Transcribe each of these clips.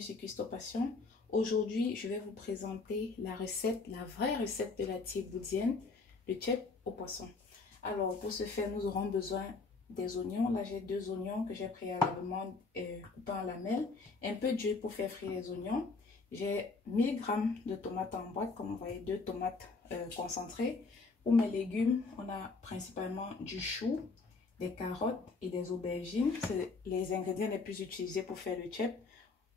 bienvenue sur Cuistot Passion. Aujourd'hui, je vais vous présenter la recette, la vraie recette de la thieboudienne, le tchèp au poisson. Alors, pour ce faire, nous aurons besoin des oignons. Là, j'ai 2 oignons que j'ai préalablement coupés en lamelles. Un peu d'huile pour faire frire les oignons. J'ai 1000 g de tomates en boîte, comme vous voyez, 2 tomates concentrées. Pour mes légumes, on a principalement du chou, des carottes et des aubergines. C'est les ingrédients les plus utilisés pour faire le tchèp.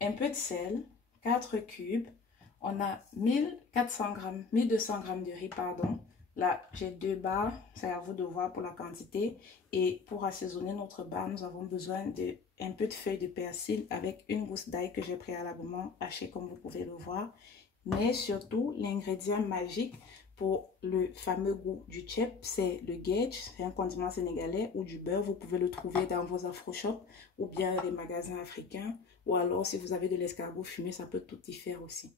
Un peu de sel, 4 cubes. On a 1200 g de riz, pardon. Là, j'ai 2 barres, c'est à vous de voir pour la quantité. Et pour assaisonner notre barre, nous avons besoin d'un peu de feuilles de persil avec une gousse d'ail que j'ai préalablement hachée, comme vous pouvez le voir. Mais surtout, l'ingrédient magique pour le fameux goût du tchèp, c'est le guedj, c'est un condiment sénégalais, ou du beurre. Vous pouvez le trouver dans vos afro-shops ou bien les magasins africains. Ou alors, si vous avez de l'escargot fumé, ça peut tout y faire aussi.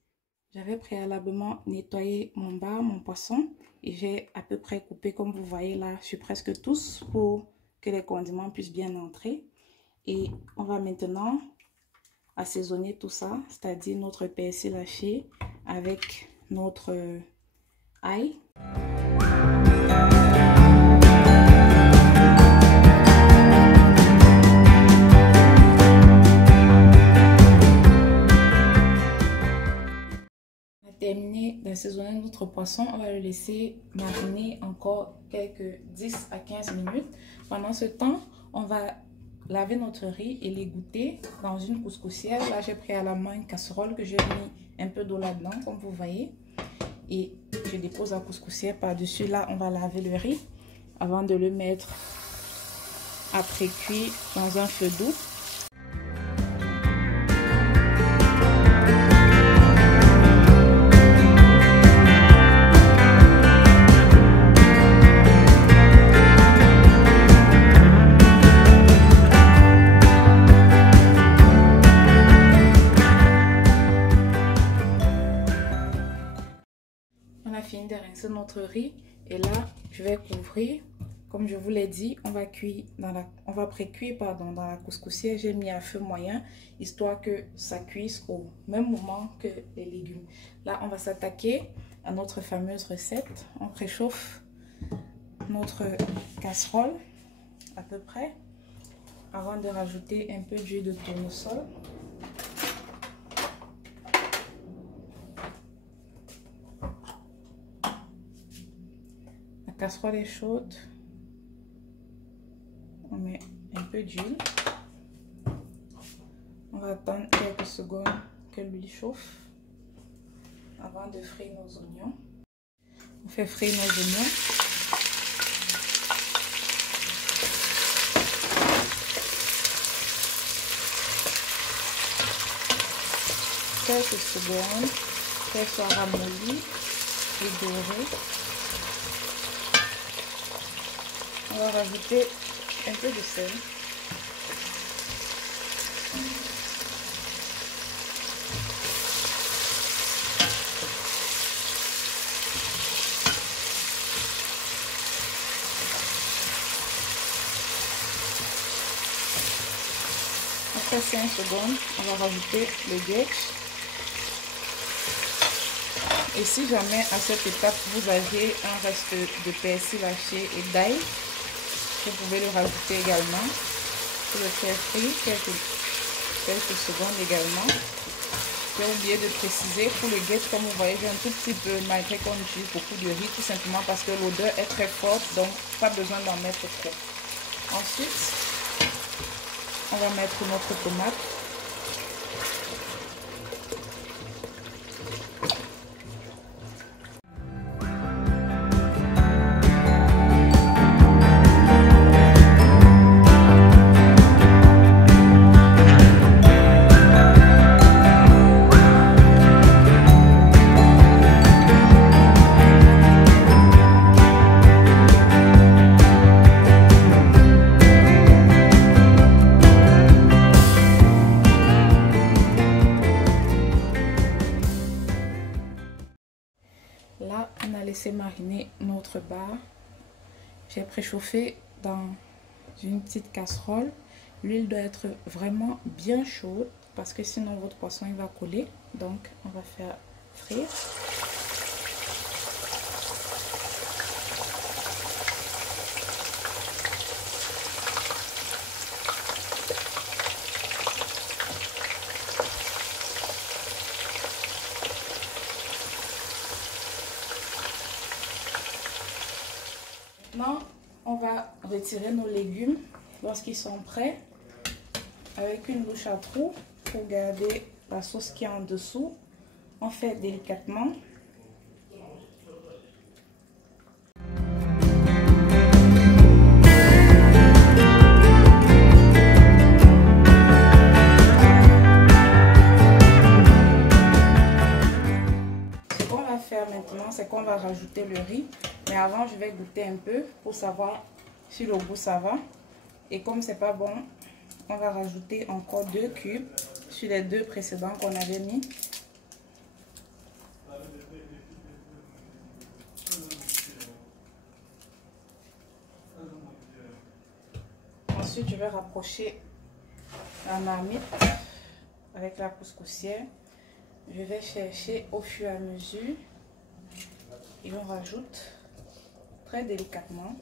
J'avais préalablement nettoyé mon bar, mon poisson, et j'ai à peu près coupé, comme vous voyez là, sur presque tous pour que les condiments puissent bien entrer. Et on va maintenant assaisonner tout ça, c'est-à-dire notre persil haché avec notre ail. Terminé d'assaisonner notre poisson, on va le laisser mariner encore quelques 10 à 15 minutes. Pendant ce temps, on va laver notre riz et l'égoutter dans une couscoussière. Là, j'ai préalablement une casserole que j'ai mis un peu d'eau là-dedans, comme vous voyez. Et je dépose la couscoussière par-dessus. Là, on va laver le riz avant de le mettre à pré-cuire dans un feu doux. Fini de rincer notre riz et là je vais couvrir, comme je vous l'ai dit, on va pré-cuire dans la couscoussière. J'ai mis à feu moyen histoire que ça cuise au même moment que les légumes. Là on va s'attaquer à notre fameuse recette. On préchauffe notre casserole à peu près avant de rajouter un peu d'huile de tournesol. La casserole est chaude, on met un peu d'huile, on va attendre quelques secondes que l'huile chauffe avant de frire nos oignons. On fait frire nos oignons. Quelques secondes, qu'elles soient ramollies et dorées. On va rajouter un peu de sel. Après 5 secondes, on va rajouter le guedj. Et si jamais à cette étape vous avez un reste de persil haché et d'ail, vous pouvez le rajouter également pour le faire frire quelques secondes également. J'ai oublié de préciser, pour le guedj, comme vous voyez, j'ai un tout petit peu, malgré qu'on utilise beaucoup de riz, tout simplement parce que l'odeur est très forte, donc pas besoin d'en mettre trop. Ensuite, on va mettre notre tomate. Là, on a laissé mariner notre barre. J'ai préchauffé dans une petite casserole. L'huile doit être vraiment bien chaude. parce que sinon votre poisson il va coller. Donc on va faire frire. Maintenant, on va retirer nos légumes lorsqu'ils sont prêts avec une louche à trous pour garder la sauce qui est en dessous. On fait délicatement. Ce qu'on va faire maintenant, c'est qu'on va rajouter le riz. Mais avant, je vais goûter un peu pour savoir si le goût ça va. Et comme c'est pas bon, on va rajouter encore 2 cubes sur les 2 précédents qu'on avait mis. Ensuite, je vais rapprocher la marmite avec la couscoussière. Je vais chercher au fur et à mesure et on rajoute très délicatement.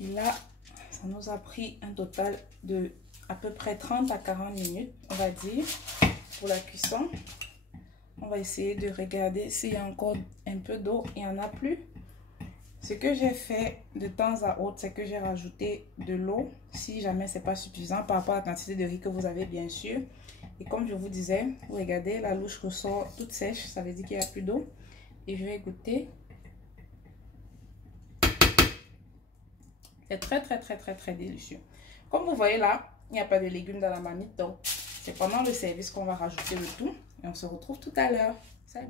Et là, ça nous a pris un total de à peu près 30 à 40 minutes, on va dire, pour la cuisson. On va essayer de regarder s'il y a encore un peu d'eau. Il n'y en a plus. Ce que j'ai fait de temps à autre, c'est que j'ai rajouté de l'eau si jamais c'est pas suffisant par rapport à la quantité de riz que vous avez, bien sûr. Et comme je vous disais, vous regardez, la louche ressort toute sèche, ça veut dire qu'il n'y a plus d'eau. Et je vais goûter. C'est très délicieux. Comme vous voyez là, il n'y a pas de légumes dans la marmite, donc c'est pendant le service qu'on va rajouter le tout. Et on se retrouve tout à l'heure. Salut!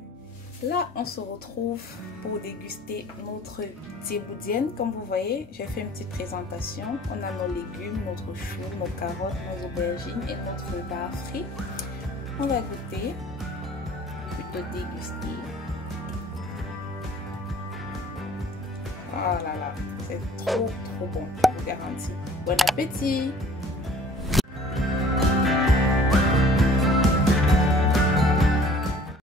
Là, on se retrouve pour déguster notre thieboudienne. Comme vous voyez, j'ai fait une petite présentation. On a nos légumes, notre chou, nos carottes, nos aubergines et notre bar frit. On va goûter, plutôt déguster. Oh là là, c'est trop bon, je vous garantis. Bon appétit!